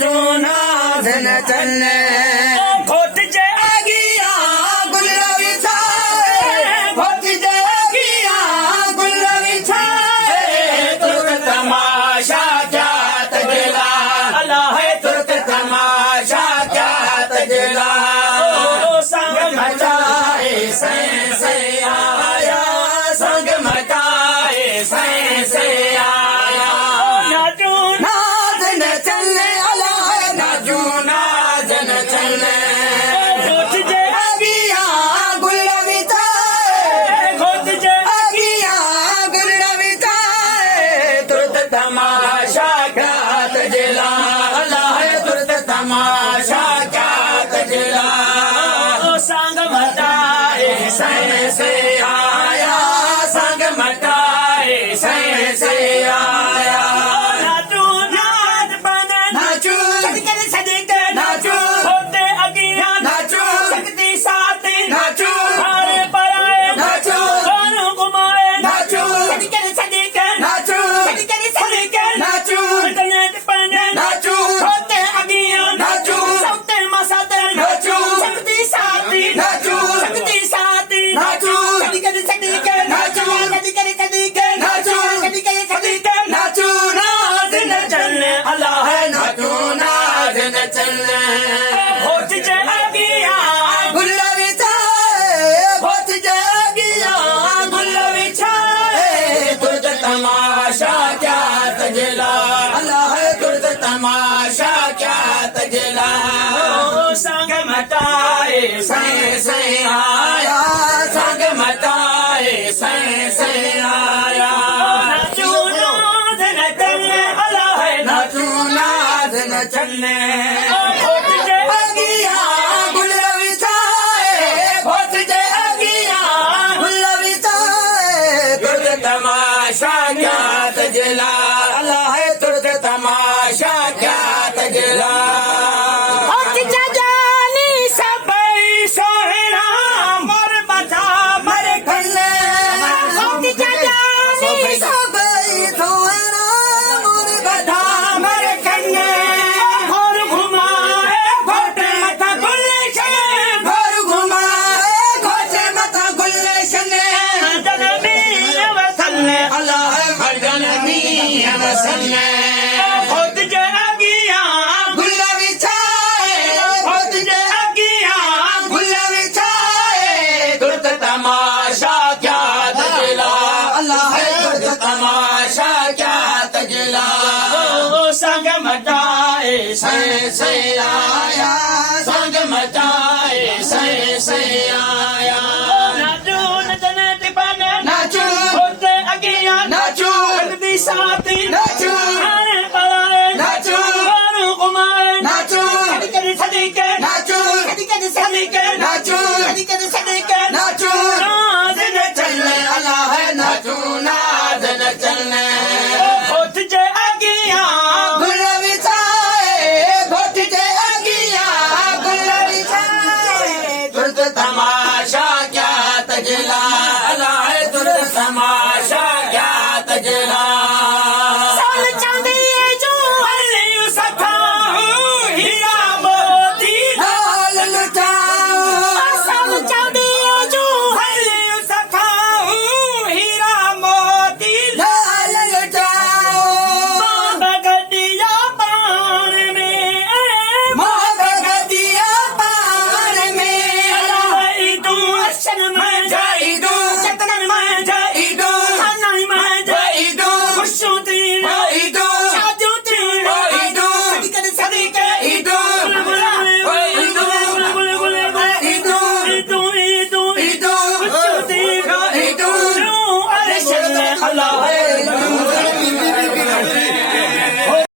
नाचू नाच न चलने घोट जे आगिया गुलाबी छाए घोट जे आगिया गुलाबी छाए तुर्क तमाशा क्या तजला अल्लाह है तुर्क तमाशा क्या तजला संग मचाए से आया संग मचाए से आया नाचू नाच न चलने अल्लाह नाचू नाच न चलने घोट जे आगिया गुलाबी छाए घोट जे आगिया गुलाबी छाए तुर्क तमाशा क्या तजला अल्लाह है तुर्क तमाशा क्या तजला संग मटाए से आया संग मटाए से आया नाचू नाच बने नाचू सदके सदके नाचू होते अगिया नाचू सकती साथी नाचू हारे पराए नाचू दोनों घुमाए नाचू सदके सदके नाचू सदके सदके नाचू इंटरनेट बने नाचू होते अगिया नाचू सबते मसाते नाचू सकती साथी नाचू सकती साथी नाचू सदके सदके नाचू सदके सदके नाचू सदके सदके नाचू नाच न चलने अल्लाह है नाचू नाच न चलने घोट जे आगिया गुलाबी छाए घोट जे आगिया गुलाबी छाए तुर्क तमाशा क्या तजला अल्लाह है तुर्क तमाशा क्या तजला संग मटाए से आया संग मटाए से आया नाचू नाच न चलने अल्लाह है नाचू नाच न चलने घोट जे आगिया गुलाबी छाए घोट जे आगिया गुलाबी छाए तुर्क तमाशा क्या तजला अल्लाह है तुर्क तमाशा क्या तजला घोट जे जानी सबई सोहरा मोर बता मर खले घोट जे जानी सबई सोहरा मोर बता मर खले घर घुमाए घोट मथा गुलशन घर घुमाए घोट मथा गुलशन जनमी वसल्ले अल्लाह हर जनमी वसल्ले घोट जे आगिया गुलाबी छाए घोट जे आगिया गुलाबी छाए तुर्क तमाशा क्या तजला अल्लाह है तुर्क तमाशा क्या तजला संग मटाए से आया संग मटाए से आया नाचू नचने टिपाने नाचू होते अगिया नाचू जल्दी साथी नाचू हारे पराए नाचू दोनों घुमाए नाचू सदके सदके नाचू सदके सदके नाचू सदके सदके नाचू नाच न चलने अल्लाह है नाचू नाच न चलने घोट जे आगिया गुलाबी छाए घोट जे आगिया गुलाबी छाए तुर्क तमाशा क्या तजला अल्लाह है तुर्क तमाशा क्या तजला साल चांदी जो हल्ले सखा हीरा मोती लाल लुटाओ साल चांदी जो हल्ले सखा हीरा मोती लाल लुटाओ भगतिया पान में भगतिया पान में अल्लाह तू अशन में जाई